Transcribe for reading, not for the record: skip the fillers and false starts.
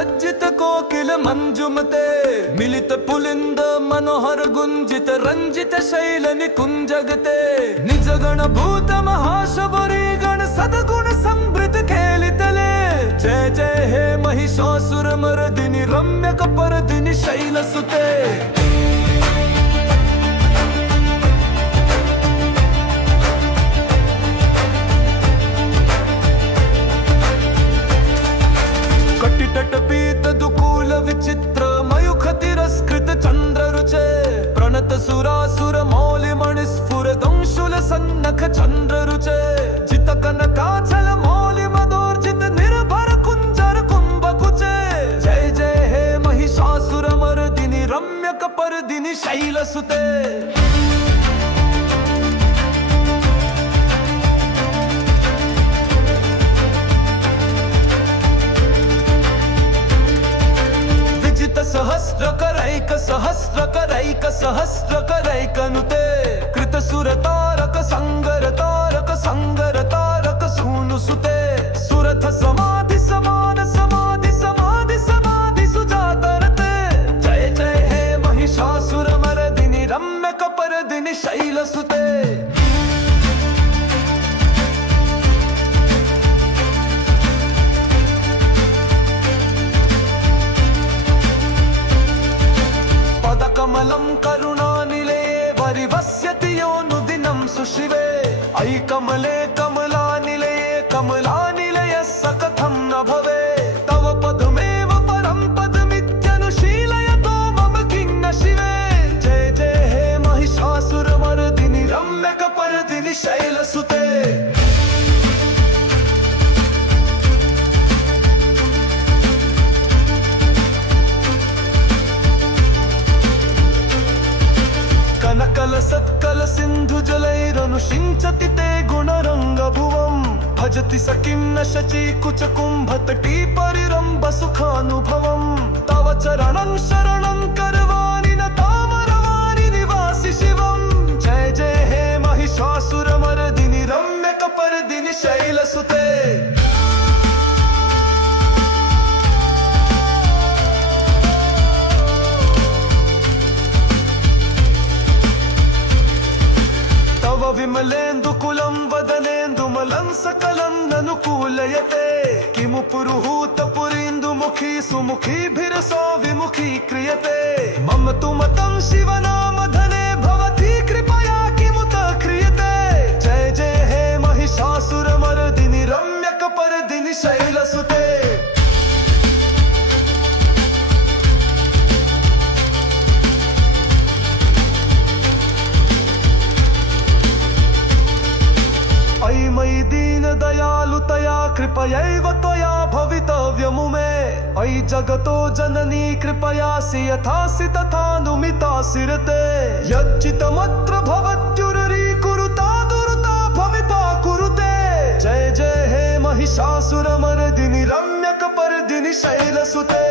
लज्जित कोकिल मंजुमते मिलित पुलिंद मनोहर गुंजित रंजित शैल निकुंजगते निज गण भूत महाशबरी गण सद्गुण समृद्ध खेलितले जय जय हे महिषासुर मर्दिनि रम्य कपर्दिनि शैल सुते कटितट पीत दुकूल विचित्र मयूख तिरस्कृत चंद्र रुचे प्रणत सुरासुर मौलि मणिस्फुर दंशुल सन्नख चंद्र रुचे जित कनकाचल मौलि मदोर्जित निर्भर कुंजर कुंभ कुचे जय जय हे महिषासुर मर्दिनि रम्य कपर्दिनि शैल सुते सहस्र करैक नुते कृत सुर तारक संगर तारक सूनु सुते सुरथ समाधि समान समाधि समाधि समाधि सुजातरते जय जय हे महिषासुर मर्दिनि रम्य कपर्दिनि शैल सुते कमलं करुणानिलये वरिवस्यति योनुदिनं सुशिवे अयि कमले कमलानिलये कमलानिलयः स कथं न भवे तव पदमेव परं पदमित्यनुशीलयतो मम किं न शिवे जय जय हे महिषासुरमर्दिनि रम्य कपर्दिनि शैलसुते कनकल सत्कल सिंधु जलैरनुषिञ्चति ते गुणरंग भुवम् भजति स किं न शची कुच कुंभतटी परिरम्भ सुखानुभवम् तव चरणं शरणं करवाणि न तामरवाणि निवासि शिवम् जय जय हे महिषासुरमर्दिनि रम्य कपर्दिनि शैलसुते विमलेन्दु कुलं वदनेन्दु मलं सकलं ननुकूलयते किमु पुरुहूत पुरीन्दु मुखी सुमुखीभिरसो विमुखी क्रियते मम तु मतं शिवनाम धने भवती कृपया किमुत क्रियते जय जय हे महिषासुरमर्दिनि रम्य कपर्दिनि शैलसुते अयि मयि दीन दयालुतया कृपयैव त्वया भवितव्यमु मे अयि जगतो जननी कृपयासि यथासि तथानुमितासि ऋते यच्चितमत्र भवत्युररीकुरुता दुरुता भविता कुरुते जय जय हे महिषासुरमर्दिनि रम्य कपर्दिनि शैलसुते